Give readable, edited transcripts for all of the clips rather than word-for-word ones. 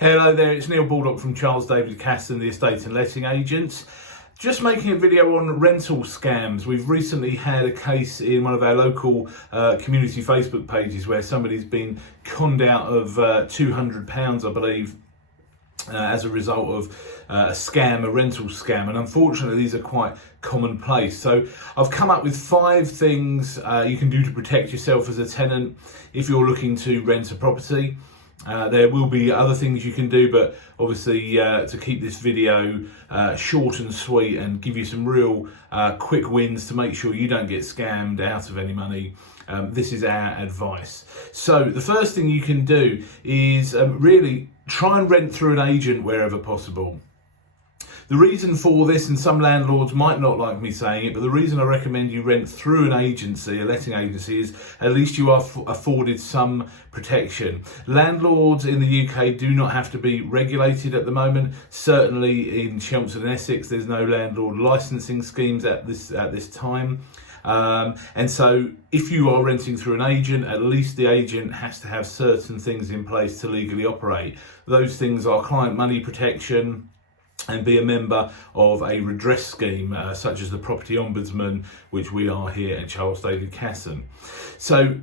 Hello there, it's Neil Baldock from Charles David Casson, the estate and letting agents. Just making a video on rental scams. We've recently had a case in one of our local community Facebook pages where somebody's been conned out of £200, I believe, as a result of a scam, a rental scam, and unfortunately these are quite commonplace. So I've come up with 5 things you can do to protect yourself as a tenant if you're looking to rent a property. There will be other things you can do, but obviously to keep this video short and sweet and give you some real quick wins to make sure you don't get scammed out of any money, this is our advice. So the first thing you can do is really try and rent through an agent wherever possible. The reason for this, and some landlords might not like me saying it, but the reason I recommend you rent through an agency, a letting agency, is at least you are afforded some protection. Landlords in the UK do not have to be regulated at the moment. Certainly in Chelmsford and Essex, there's no landlord licensing schemes at this time. And so if you are renting through an agent, at least the agent has to have certain things in place to legally operate. Those things are client money protection, and be a member of a redress scheme such as the Property Ombudsman, which we are here at Charles David Casson. So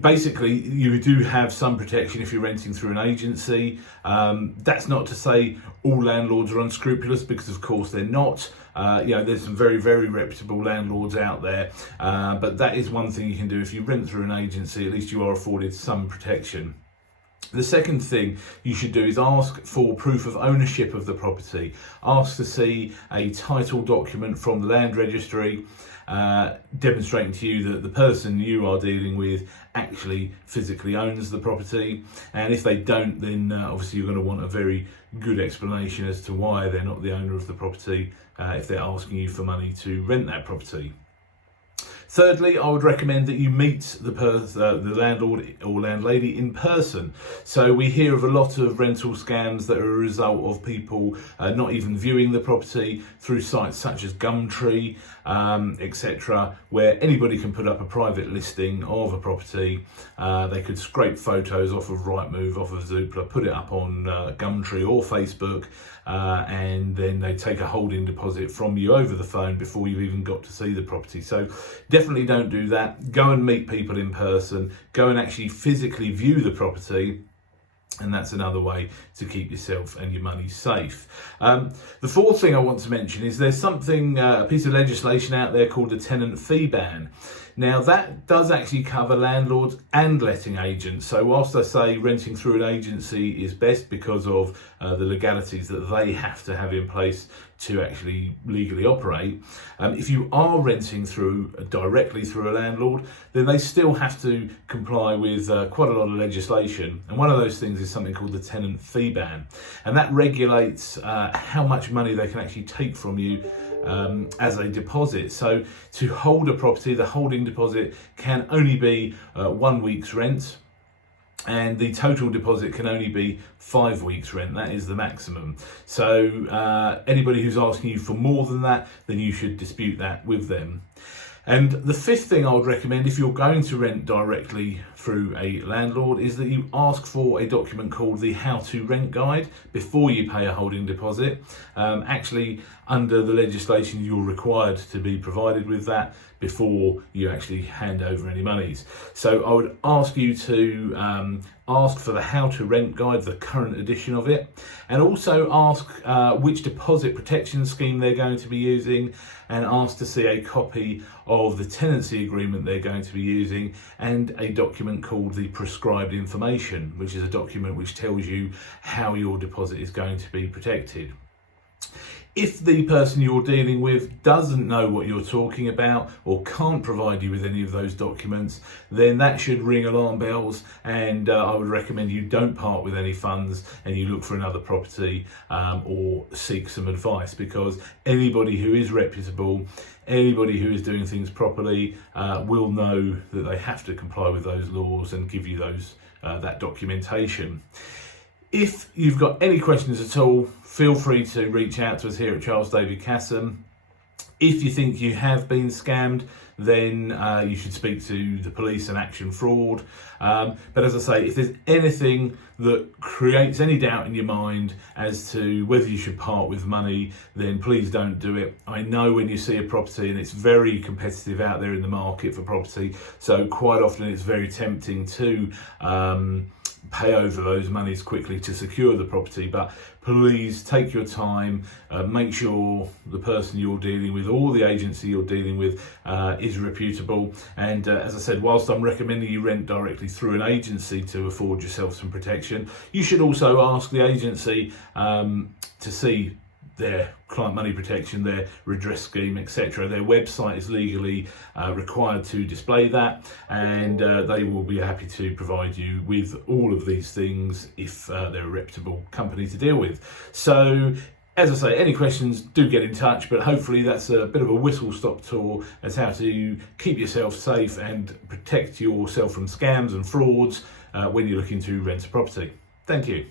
basically you do have some protection if you're renting through an agency. That's not to say all landlords are unscrupulous, because of course they're not. There's some very, very reputable landlords out there, but that is one thing you can do. If you rent through an agency, at least you are afforded some protection. The second thing you should do is ask for proof of ownership of the property. Ask to see a title document from the land registry demonstrating to you that the person you are dealing with actually physically owns the property. And if they don't, then obviously you're going to want a very good explanation as to why they're not the owner of the property if they're asking you for money to rent that property. Thirdly, I would recommend that you meet the landlord or landlady in person. So we hear of a lot of rental scams that are a result of people not even viewing the property through sites such as Gumtree, etc., where anybody can put up a private listing of a property. They could scrape photos off of Rightmove, off of Zoopla, put it up on Gumtree or Facebook, and then they take a holding deposit from you over the phone before you've even got to see the property. So definitely don't do that. Go and meet people in person. Go and actually physically view the property. And that's another way to keep yourself and your money safe. The fourth thing I want to mention is there's something, a piece of legislation out there called the tenant fee ban. Now that does actually cover landlords and letting agents. So whilst I say renting through an agency is best because of the legalities that they have to have in place to actually legally operate, if you are renting directly through a landlord, then they still have to comply with quite a lot of legislation. And one of those things is something called the tenant fee ban. And that regulates how much money they can actually take from you as a deposit. So to hold a property, the holding deposit can only be 1 week's rent, and the total deposit can only be 5 weeks rent. That is the maximum. So anybody who's asking you for more than that, then you should dispute that with them. And the fifth thing I would recommend if you're going to rent directly through a landlord is that you ask for a document called the How to Rent Guide before you pay a holding deposit. Actually, under the legislation, you're required to be provided with that before you actually hand over any monies. So I would ask you to ask for the How to Rent Guide, the current edition of it, and also ask which deposit protection scheme they're going to be using, and ask to see a copy of the tenancy agreement they're going to be using, and a document called the Prescribed Information, which is a document which tells you how your deposit is going to be protected. If the person you're dealing with doesn't know what you're talking about or can't provide you with any of those documents, then that should ring alarm bells, and I would recommend you don't part with any funds and you look for another property or seek some advice, because anybody who is reputable, anybody who is doing things properly will know that they have to comply with those laws and give you that documentation. If you've got any questions at all, feel free to reach out to us here at Charles David Casson. If you think you have been scammed, then you should speak to the police and action fraud. But as I say, if there's anything that creates any doubt in your mind as to whether you should part with money, then please don't do it. I know when you see a property, and it's very competitive out there in the market for property, so quite often it's very tempting to pay over those monies quickly to secure the property. But please take your time, make sure the person you're dealing with or the agency you're dealing with is reputable. And as I said, whilst I'm recommending you rent directly through an agency to afford yourself some protection, you should also ask the agency to see their client money protection, their redress scheme, etc. Their website is legally required to display that, and they will be happy to provide you with all of these things if they're a reputable company to deal with. So, as I say, any questions, do get in touch, but hopefully that's a bit of a whistle-stop tour as how to keep yourself safe and protect yourself from scams and frauds when you're looking to rent a property. Thank you.